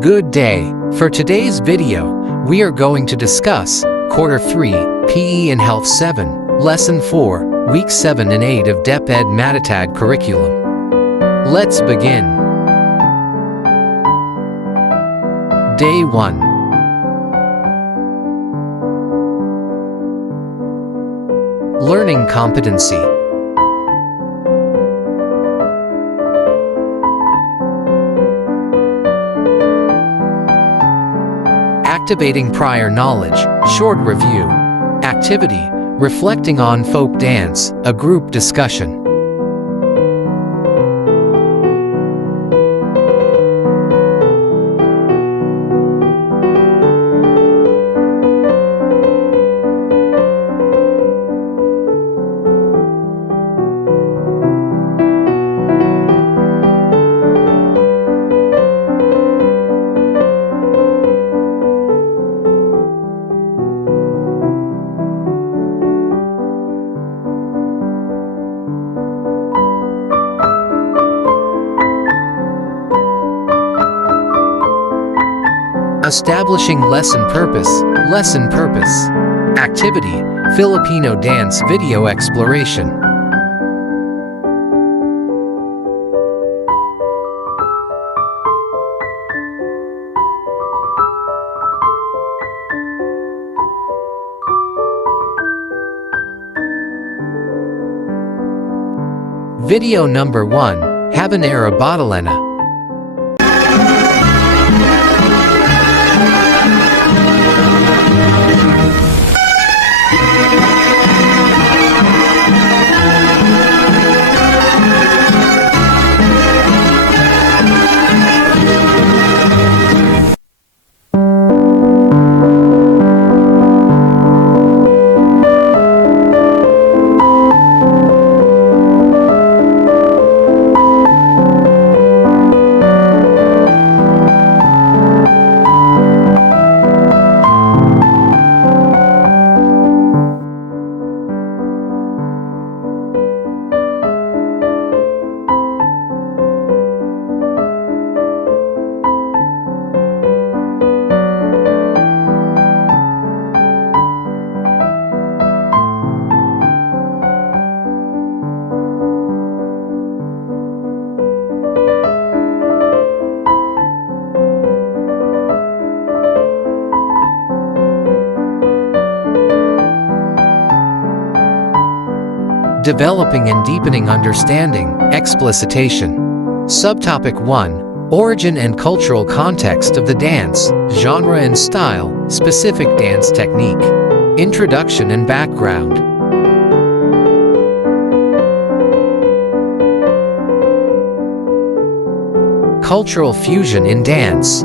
Good day. For today's video, we are going to discuss Quarter 3, PE and Health 7, Lesson 4, Week 7 and 8 of Deped Matatag curriculum. Let's begin. Day 1. Learning competency. Activating prior knowledge, short review. Activity, reflecting on folk dance, a group discussion. Establishing lesson purpose. Activity, Filipino dance video exploration. Video number 1, Habanera Botolena. Developing and deepening understanding, explicitation. Subtopic 1, Origin and cultural context of the dance, genre and style, specific dance technique. Introduction and background. Cultural fusion in dance.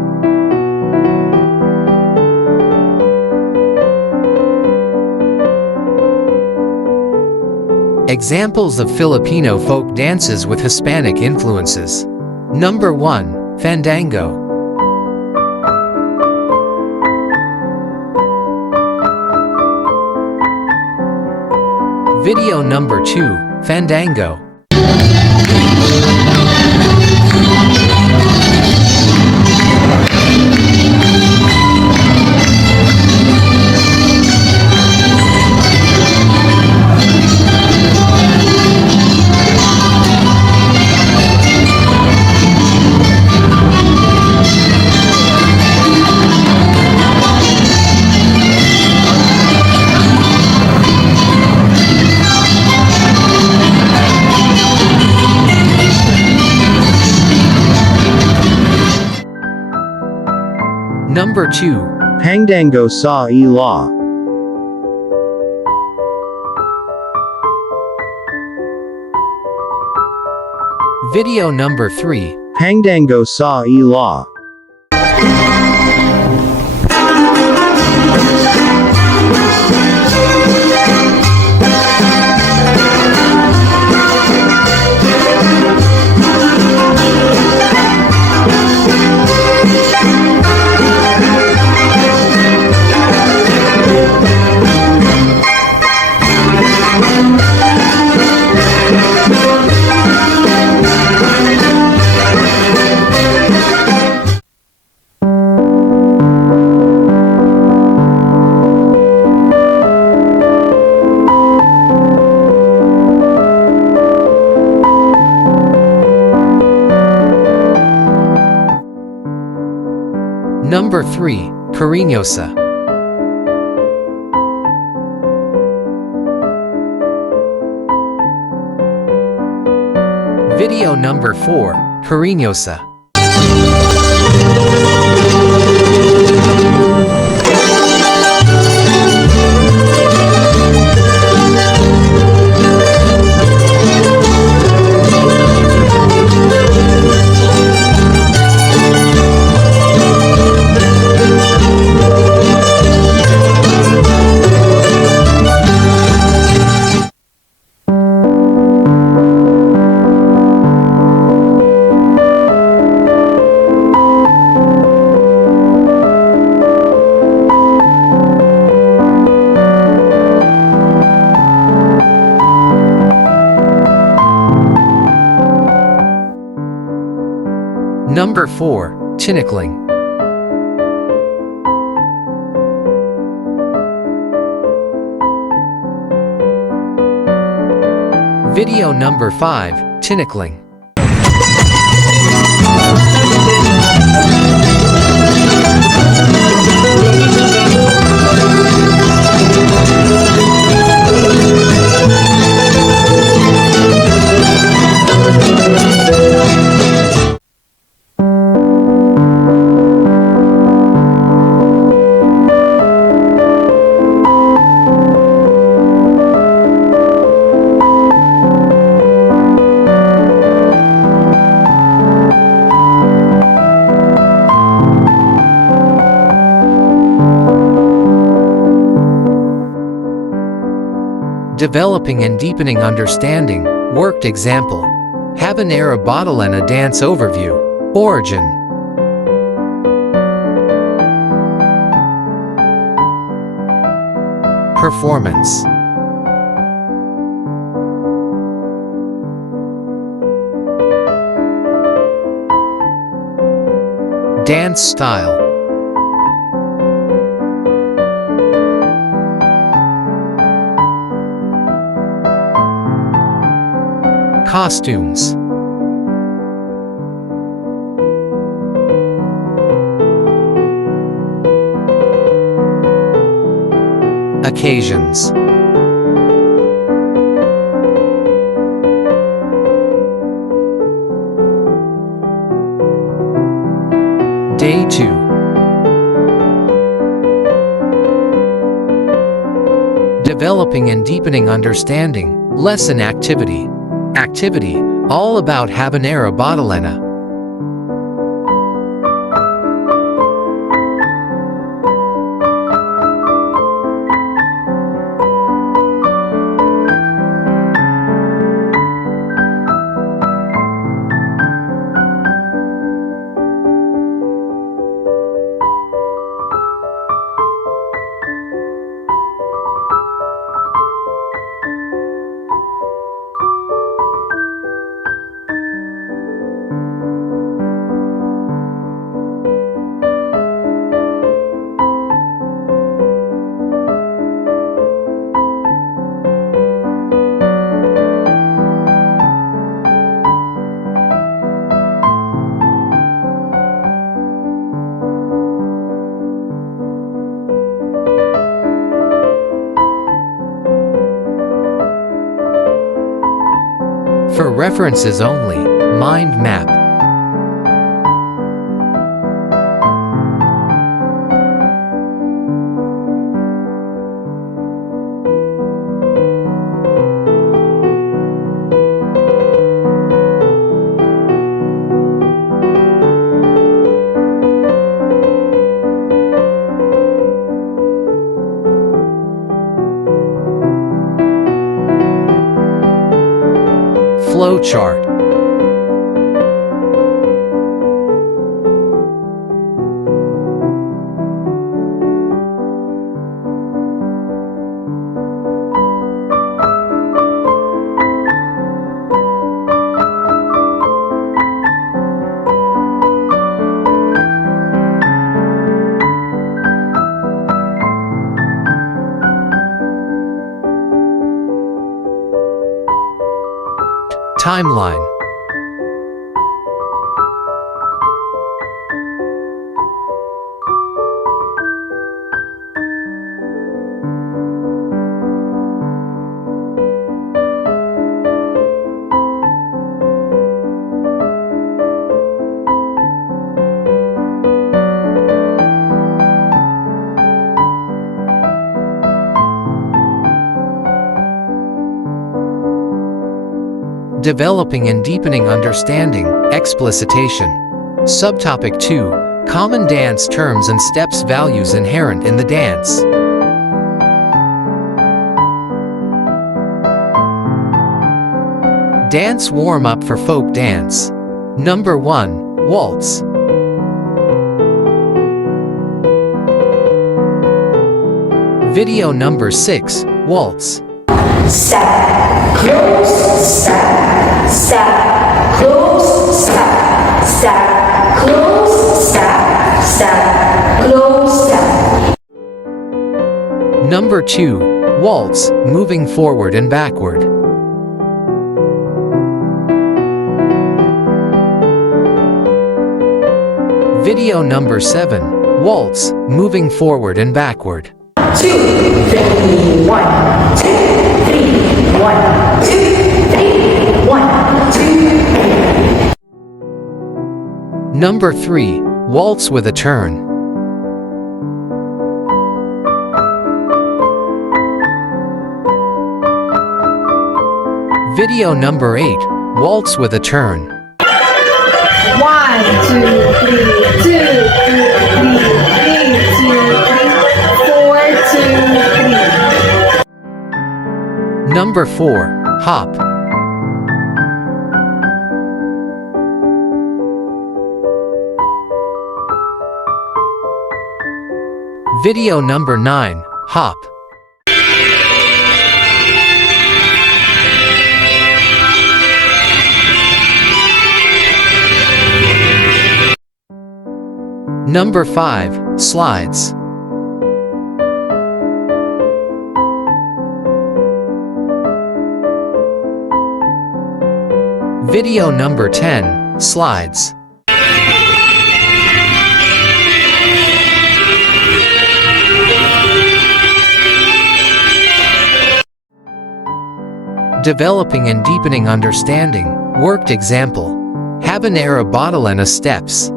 Examples of Filipino folk dances with Hispanic influences. Number 1, Fandango. Video number 2, Fandango. Number 2, Fandango sa Ila. Video number 3, Fandango sa Ila. Number 3. Cariñosa. Video number 4. Cariñosa. Number 4. Tinikling. Video number 5. Tinikling. Developing and deepening understanding. Worked example. Habanera Botolena dance overview. Origin. Performance. Dance style. Costumes. Occasions. Day 2. Developing and deepening understanding. Lesson activity. Activity, all about Habanera Botolena. For references only, mind map. Flow chart. Timeline. Developing and deepening understanding, explicitation. Subtopic 2, common dance terms and steps, values inherent in the dance. Dance warm-up for folk dance. Number 1, waltz. Video number 6, waltz. Step, close, step, step, close, step, step, close, step, step, close, step. Number 2, waltz, moving forward and backward. Video number 7, waltz, moving forward and backward. 2, 3, 1, 2, 3, 1, 2, 3, 1, 2, 3. Number 3, waltz with a turn. Video number 8, waltz with a turn. 1, 2, 3, 2, 2, 3, 3, 4, 2, 3. Number 4, hop. Video number 9, hop. Number 5, slides. Video number 10, slides. Developing and deepening understanding, worked example. Habanera Botolena steps.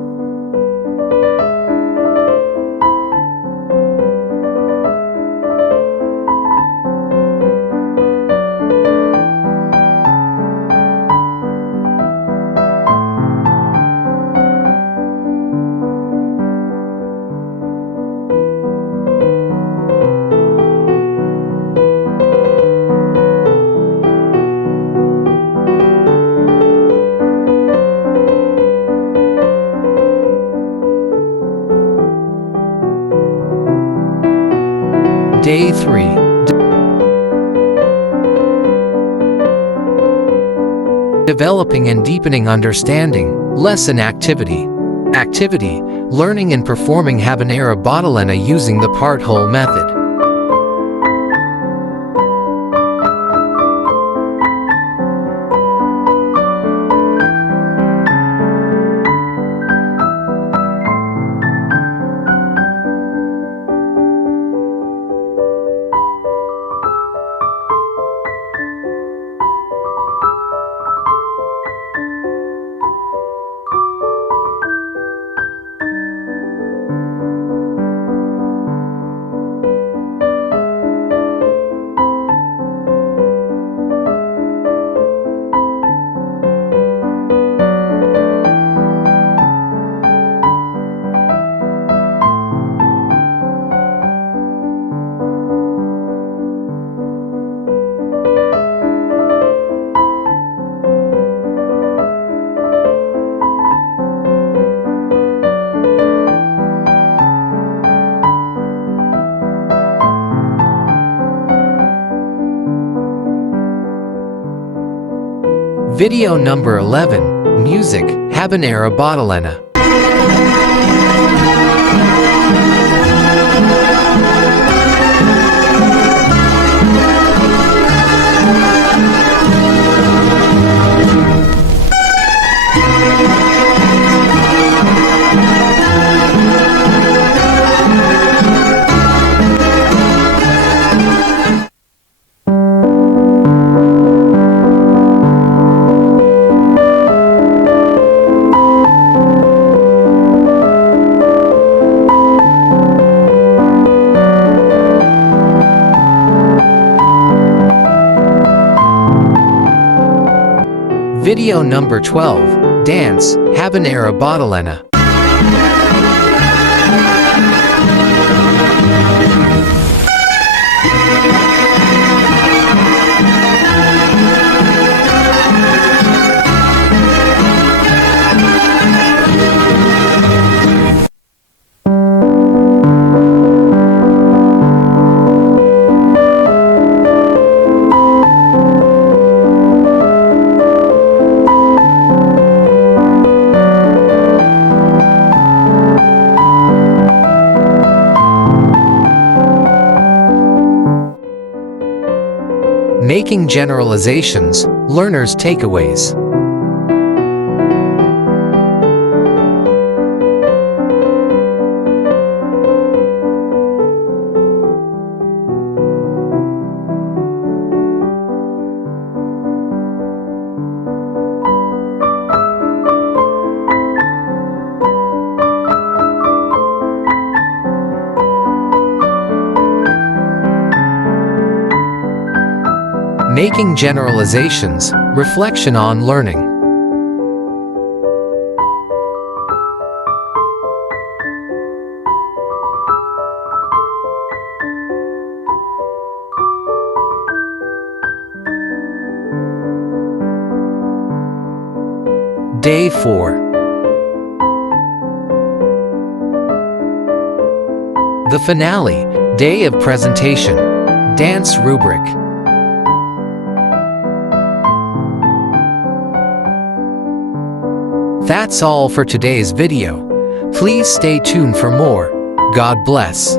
Day 3. Developing and deepening understanding, lesson activity. Activity, learning and performing Habanera Botolena using the part-whole method. Video number 11, music, Habanera Botolena. Video number 12, Dance, Habanera Botolena. Making generalizations, learners' takeaways. Making generalizations, reflection on learning. Day 4. The finale, day of presentation. Dance rubric. That's all for today's video. Please stay tuned for more. God bless.